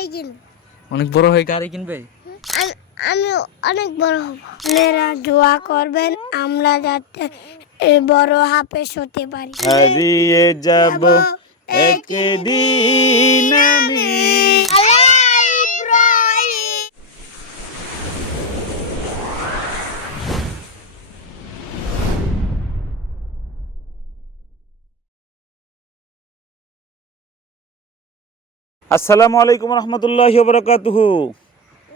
গাড়ি কিনবো। অনেক বড় হয়ে গাড়ি কিনবে? আমি অনেক বড় হব। আপনারা দোয়া করবেন আমরা যাতে এ বড় হাফে হতে পারি। হারিয়ে যাব একদিন আমি। আসসালামু আলাইকুম রহমতুল্লাহ বরকাতুহু।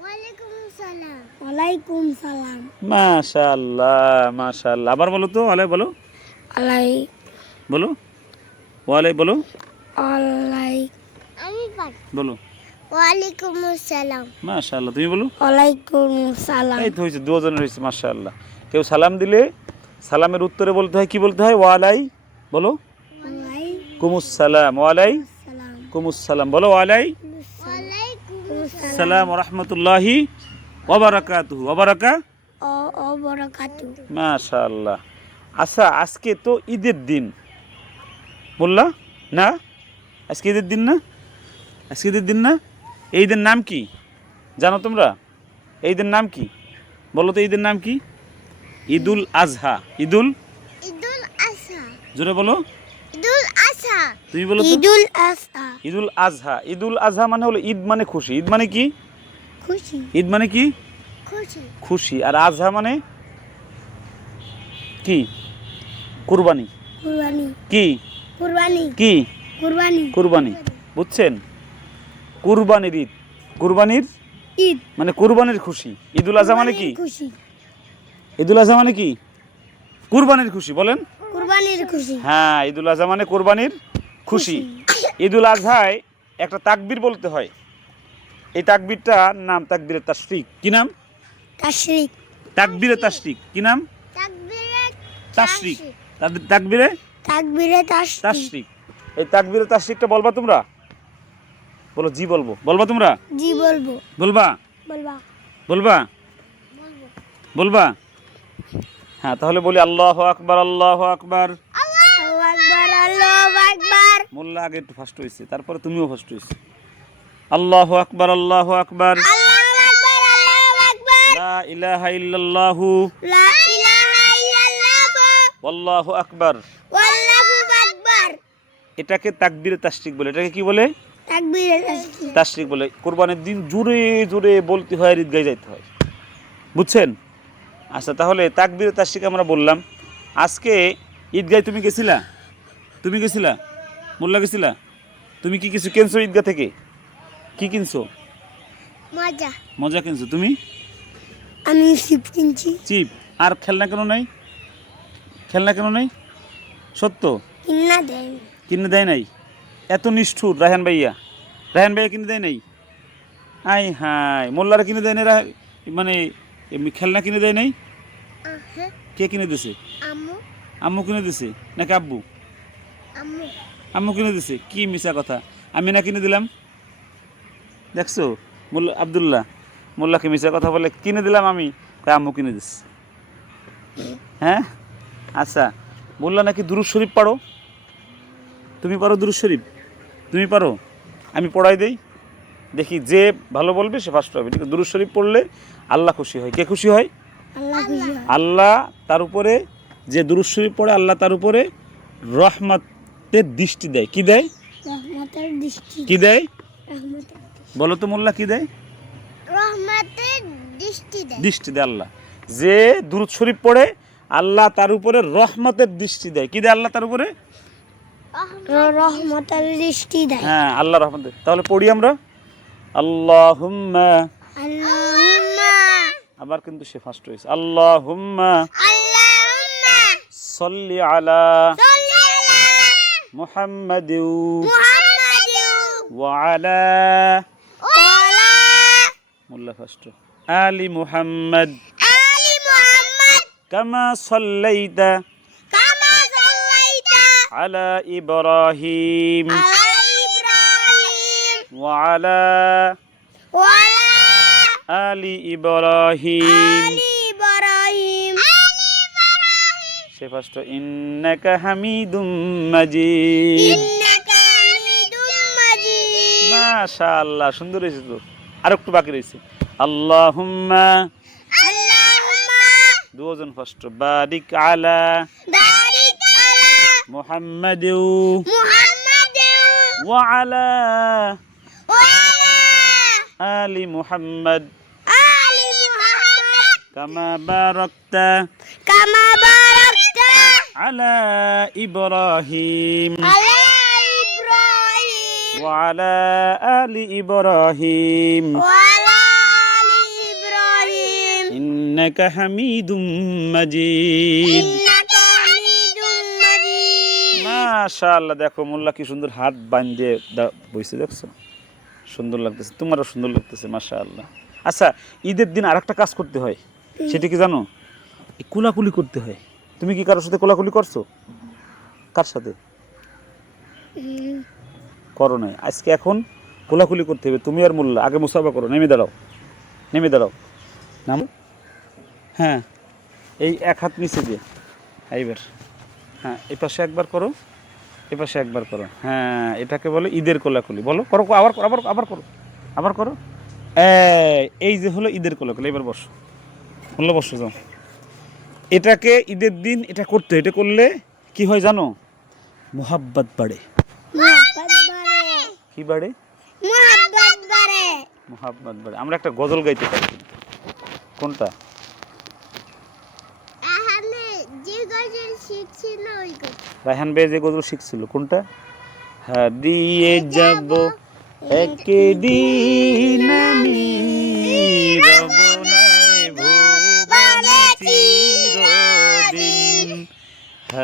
ওয়ালাইকুম সালাম ওয়ালাইকুম সালাম মাশাআল্লাহ মাশাআল্লাহ। আবার বলো তো বলো। আলাই। বলো। ওয়ালাই বলো। আলাই। আমি বলো। ওয়ালাইকুম সালাম মাশাআল্লাহ তুমি বলো। ওয়ালাইকুম সালাম এই তো হয়েছে দুজনের হয়েছে মাশাআল্লাহ। কেউ সালাম দিলে সালামের উত্তরে বলতে হয় কি বলতে হয়? ওয়ালাই। বলো। ওয়ালাইকুম কুমুস সালাম ওয়ালাই। সালাম কুমুস সালাম বলো ওয়ালাইকুম সালাম রহমতুল্লাহি ওবারাকাতুহু ওবারাকা মাশাআল্লাহ। আচ্ছা আজকে তো ঈদের দিন। বললা না? আজকে ঈদের দিন না? আজকে ঈদের দিন না? এই ঈদের নাম কি? জানো তোমরা? এই ঈদের নাম কি? বলো তো ঈদের নাম কি? ঈদুল আজহা। ঈদুল ঈদুল আজহা। জোরে বলো। ঈদুল আজহা। তুমি বলো ঈদুল আজহা। ঈদুল আজহা। ঈদুল আজহা মানে হলো ঈদ মানে খুশি। ঈদ মানে কি? খুশি। ঈদ মানে কি? খুশি। খুশি। আর আজহা মানে? কি? কুরবানি। কুরবানি। কি? কুরবানি। কি? কুরবানি। কুরবানি। বুঝছেন? কুরবানির ঈদ। কুরবানির? ঈদ। মানে কুরবানির খুশি। ঈদুল আজহা মানে কি? খুশি। ঈদুল আজহা মানে কি? কুরবানির খুশি বলেন। কুরবানির খুশি। হ্যাঁ ঈদুল আজহা মানে কুরবানির খুশি। ঈদুল আজহায় একটা তাকবির বলতে হয়। এই তাকবীরটার নাম তাকবীরে তাশরিক। কি নাম? তাশরিক। তাকবীরে তাশরিক। কি নাম? তাকবীরে তাশরিক। তাকবীরে? তাকবীরে তাশরিক। এই তাকবীরে তাশরিকটা বলবা তোমরা? বলো জি বলব। বলবা তোমরা? জি বলব? বলবা। বলবা? বলবা। বলব? হ্যাঁ তাহলে বলি আল্লাহ আকবার আল্লাহ আকবার। মোল্লা আগে একটু ফার্স্ট হয়েছে তারপরে তুমিও ফার্স্ট হয়েছে আল্লাহ আকবার আল্লাহ আকবার। আল্লাহু আকবার আল্লাহু আকবার। লা ইলাহা ইল্লাল্লাহু। লা ইলাহা ইল্লাল্লাহ। আল্লাহু আকবার। এটাকে তাকবীরে বলে। এটাকে কি বলে? তাশরিক। বলে। কোরবানির দিন জোরে জোরে বলতে হয় ঈদগায় যাইতে হয়। বুঝছেন? আচ্ছা তাহলে তাকবীরে তাশরিক আমরা বললাম। আজকে ঈদগায় তুমি গেছিলা? তুমি গেছিলা? মোল্লা গেছিলা? তুমি কি কিছু কিনছো ঈদগাহ থেকে? কি কিনছো? মজা। মজা কিনছো। তুমি? আমি চিপ কিনছি। চিপ আর খেলনা কেন নাই? খেলনা কেন নাই? সত্য? কিনা দেন কিনে দেয় নাই? এত নিষ্ঠুর রায়হান ভাইয়া। রায়হান ভাইয়া কিনে দেয় নাই? আই হাই মোল্লারা কিনে দেয় না রা- মানে খেলনা কিনে দেয় নাই? কে কিনে দিছে? আম্মু। আম্মু কিনে দিছে? নাকি আব্বু? আম্মু। আম্মু কিনে দিছে? কি মিশা কথা? আমি না কিনে দিলাম। দেখছ? মোল্লা আবদুল্লাহ। মোল্লাকে মিশা কথা বলে কিনে দিলাম আমি। তাই আম্মু কিনে দিস হ্যাঁ? আচ্ছা। মোল্লা নাকি দুরুদ শরীফ পারো? তুমি পারো দুরুদ শরীফ? তুমি পারো? আমি পড়াই দেই। দেখি যে ভালো বলবে সে ফার্স্ট হবে ঠিক আছে দুরুদ শরীফ পড়লে আল্লাহ খুশি হয়। কে খুশি হয়? আল্লাহ তার উপরে যে দুরুদ শরীফ পড়ে আল্লাহ তার উপরে রহমতের দৃষ্টি দেয়। কি দেয়? রহমতের দৃষ্টি। কি দেয়? রহমতের বলো তো মোল্লা কি দেয়? রহমতের দৃষ্টি দেয়। দৃষ্টি দেয় আল্লাহ। যে দুরুদ শরীফ পড়ে আল্লাহ তার উপরে রহমতের দৃষ্টি দেয়। কি দেয় আল্লাহ তার উপরে? রহমতের দৃষ্টি দেয়। হ্যাঁ আল্লাহ রহমত। তাহলে পড়ি আমরা। আল্লাহ আল্লাহুম্মা। আবার কিন্তু সে ফার্স্ট হয়েছে। আল্লাহ আল্লাহুম্মা। সল্লি আলা محمد. محمد. وعلى وعلى مولا فاستو آل محمد. آل محمد. كما صليت كما صليت على إبراهيم. على إبراهيم. وعلى وعلى آل إبراهيم. آل সে ফার্স্ট ইন্নাকা হামিদুম মাজিদ। মাশাআল্লাহ সুন্দর হয়েছে তো। আর একটু বাকি রয়েছে। আল্লাহুম্মা দুজন ফার্স্ট বারিক আলা বারিক আলা মুহাম্মাদিউ মুহাম্মাদিন ওয়া আলা ওয়া আলা আলি মুহাম্মাদ। কামা বারাকতা কামা বারাকতা আলা ইব্রাহিম। আলা ইব্রাহিম। ওয়া আলা আলি ইব্রাহিম। ওয়া আলা আলি ইব্রাহিম। ইন্নাকা হামিদুম মাজিদ। ইন্নাকা হামিদুম মাজিদ। মাশাআল্লাহ দেখো মোল্লা কি সুন্দর হাত বাঁধে বইছে দেখছ? সুন্দর লাগতেছে তোমারও সুন্দর লাগতেছে মাশাআল্লাহ। আচ্ছা ঈদের দিন আরেকটা কাজ করতে হয়। সেটা কি জানো? কোলাকুলি করতে হয়। তুমি কি কারোর সাথে কোলাকুলি করছ? কার সাথে? করো নাই। আজকে এখন কোলাকুলি করতে হবে। তুমি আর মোল্লা আগে মুসাফা করো। নেমে দাঁড়াও। নেমে দাঁড়াও। নাম? হ্যাঁ। এই এক হাত নিচে দিয়ে। এইবার। হ্যাঁ এই পাশে একবার করো। এই পাশে একবার করো। হ্যাঁ এটাকে বলে ঈদের কোলাকুলি। বলো করো আবার আবার আবার করো। আবার করো। এই যে হলো ঈদের কোলাকুলি। এবার বসো। যাও। এটাকে ঈদের দিন এটা করতে এটা করলে কি হয় জানো? মোহাব্বত বাড়ে। কি বাড়ে? মুহাব্বত বাড়ে। আমরা একটা গজল গাইতে পারি। কোনটা? রায়হান বে যে গজল শিখছিল কোনটা? হ্যাঁ হারিয়ে যাব একদিন আমি।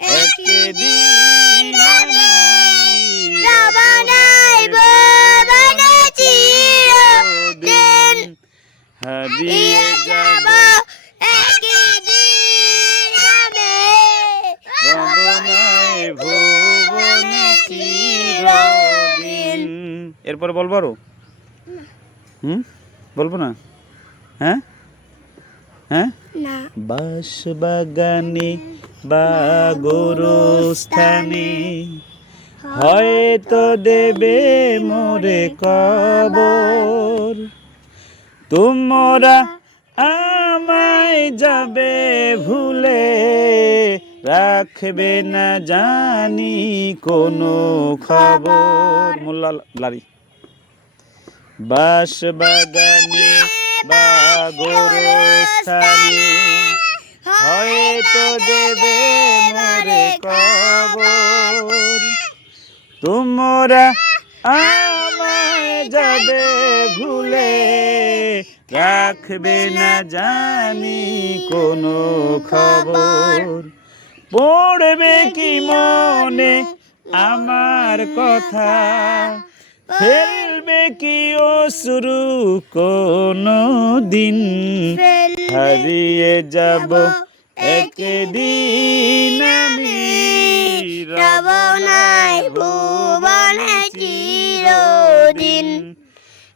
একদিন আমি রবনাই ভুবনে চিরদিন হারিয়ে যাব। একদিন আমি রবনায় ভুবনে চিরদিন। এরপরে বলব আরও? হুম? বলব না? হ্যাঁ? হ্যাঁ? বাস বাগানে বা গোরস্থানে হয়তো দেবে মোরে কবর। তোমরা আমায় যাবে ভুলে রাখবে না জানি কোনো খবর। মোল্লা লারি। বাস বাগানে বা গোরস্থানে হয়তো দেবে মোরে কবর তোমরা আমায় যাবে ভুলে রাখবে না জানি কোনো খবর। পড়বে কি মনে আমার কথা? ফেলবে কি অশ্রু কোনো দিন হারিয়ে যাব একদিন আমি। রবনাই ভুবনে চিরদিন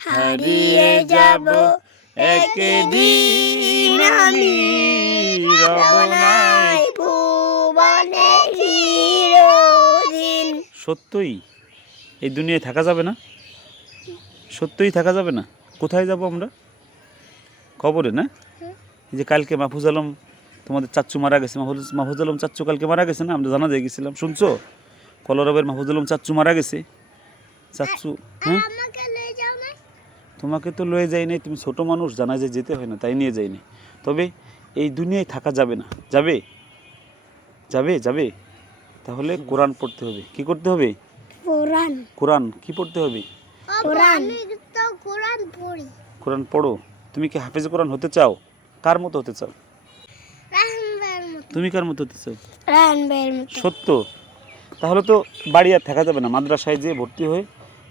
হারিয়ে যাব একদিন আমি। রবনাই ভুবনে চিরদিন সত্যই এই দুনিয়ায় থাকা যাবে না? সত্যই থাকা যাবে না? কোথায় যাব আমরা? খবরে না? এই যে কালকে মাহফুজ আলম তোমাদের চাচ্চু মারা গেছে। মাহফুজ মাহফুজ আলম চাচ্চু কালকে মারা গেছে না? আমরা জানা যায় গেছিলাম। শুনছো? কলরবের মাহফুজ আলম চাচ্চু মারা গেছে। চাচ্চু হ্যাঁ? তোমাকে তো লয়ে যাই নাই তুমি ছোট মানুষ জানা যে যেতে হয় না তাই নিয়ে যাইনি তবে এই দুনিয়ায় থাকা যাবে না। যাবে? যাবে? যাবে? তাহলে কোরআন পড়তে হবে। কি করতে হবে? কোরআন। কোরআন কি পড়তে হবে? কোরআন? কোরআন পড়ি। কোরআন পড়ো। তুমি কি হাফেজ কোরআন হতে চাও? কার মতো হতে চাও? তুমি কার মতো হতে চাও? সত্য। তাহলে তো বাড়ি আর থাকা যাবে না। মাদ্রাসায় যেয়ে ভর্তি হয়ে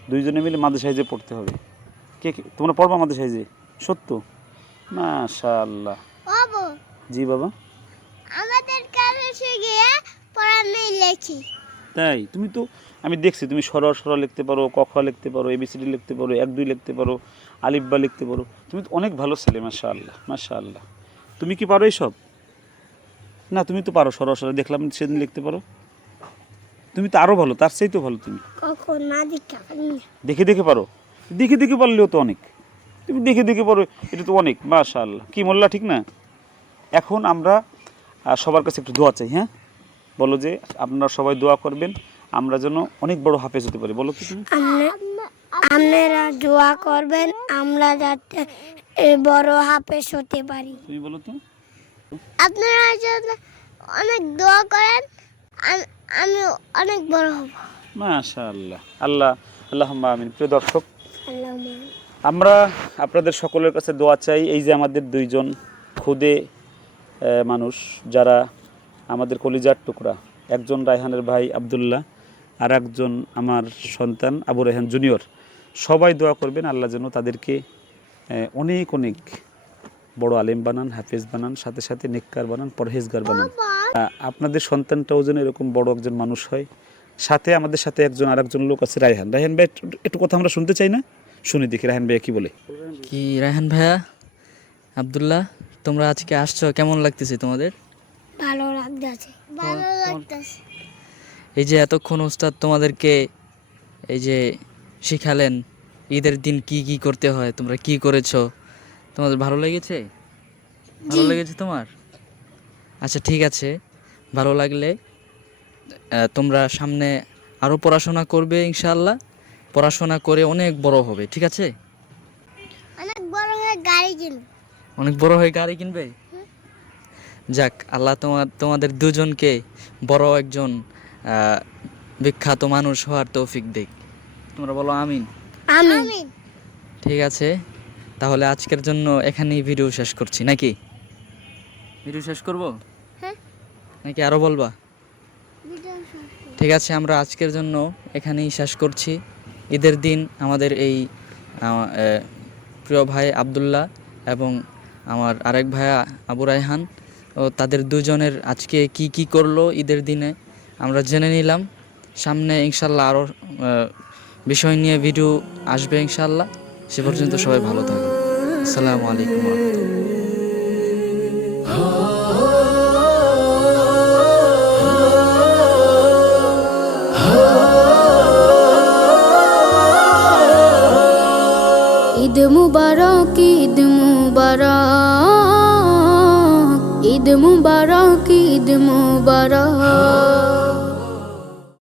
দুইজনে মিলে মাদ্রাসা হাইজে পড়তে হবে। কে কে তোমরা পড়বা মাদ্রাসা হাইজে সত্য? মাশাআল্লাহ। জি বাবা। আমাদের গিয়ে পড়া নেই লেখি। তাই? তুমি তো আমি দেখছি তুমি সর সর লিখতে পারো ক খ লিখতে পারো এবিসিডি লিখতে পারো এক দুই লিখতে পারো আলিব্বা লিখতে পারো। তুমি তো অনেক ভালো ছেলে মাশা আল্লাহ মাশা আল্লাহ তুমি কি পারো এইসব না তুমি তো পারো সর সর দেখলাম সেদিন লিখতে পারো। তুমি তো আরও ভালো তার সেই তো ভালো তুমি। দেখে দেখে পারো। দেখে দেখে পারলেও তো অনেক। তুমি দেখে দেখে পারো এটা তো অনেক মাশা আল্লাহ কি মোল্লা ঠিক না? এখন আমরা সবার কাছে একটু দোয়া চাই হ্যাঁ? বলো যে আপনারা সবাই দোয়া করবেন। আমরা যেন অনেক বড় হাফেজ হতে পারি। বলো তুমি? আপনারা দোয়া করবেন আমরা যাতে বড় হাফেজ হতে পারি। তুমি বলো তো। আপনারা অনেক দোয়া করেন আম- অনেক বড় হব। মাশা আল্লাহ আল্লাহ আল্লাহ আমিন। প্রিয় দর্শক আমরা আপনাদের সকলের কাছে দোয়া চাই এই যে আমাদের দুইজন খুদে মানুষ যারা আমাদের কলিজার টুকরা। একজন রায়হানের ভাই আবদুল্লাহ আর একজন আমার সন্তান আবু রায়হান জুনিয়র। সবাই দোয়া করবেন আল্লাহ যেন তাদেরকে অনেক অনেক বড় আলেম বানান হাফেজ বানান সাথে সাথে নেককার বানান পরহেজগার বানান। আপনাদের সন্তানটাও যেন এরকম বড় একজন মানুষ হয়। সাথে আমাদের সাথে একজন আরেকজন লোক আছে রায়হান। রায়হান ভাই একটু- একটু কথা আমরা শুনতে চাই না? শুনি দেখি রায়হান ভাইয়া কি বলে? কি রায়হান ভাইয়া? আব্দুল্লাহ তোমরা আজকে আসছো কেমন লাগতেছে তোমাদের? ভালো লাগতেছে ভালো লাগতেছে। এই যে এতক্ষণ ওস্তাদ তোমাদেরকে এই যে শিখালেন ঈদের দিন কি কি করতে হয় তোমরা কি করেছ তোমাদের ভালো লেগেছে? ভালো লেগেছে তোমার? আচ্ছা ঠিক আছে। ভালো লাগলে তোমরা সামনে আরও পড়াশোনা করবে ইনশাল্লাহ পড়াশোনা করে অনেক বড় হবে ঠিক আছে? অনেক বড় হয়ে গাড়ি কিনবো। অনেক বড় হয়ে গাড়ি কিনবে? যাক আল্লাহ তোমার তোমাদের দুজনকে বড় একজন বিখ্যাত মানুষ হওয়ার তৌফিক দেখ তোমরা বলো আমিন। আমি ঠিক আছে তাহলে আজকের জন্য এখানেই ভিডিও শেষ করছি নাকি? ভিডিও শেষ করব? হ্যাঁ। নাকি আরও বলবা? ঠিক আছে আমরা আজকের জন্য এখানেই শেষ করছি। ঈদের দিন আমাদের এই প্রিয় ভাই আবদুল্লাহ এবং আমার আরেক ভাইয়া আবু রায়হান ও তাদের দুজনের আজকে কি কি করল ঈদের দিনে? আমরা জেনে নিলাম। সামনে ইনশাল্লাহ আরও বিষয় নিয়ে ভিডিও আসবে ইনশাল্লাহ। সে পর্যন্ত সবাই ভালো থাকবে আসসালামু আলাইকুম ঈদ মুবারক ঈদ মুবারক ঈদ মুবারক ঈদ মুবারক।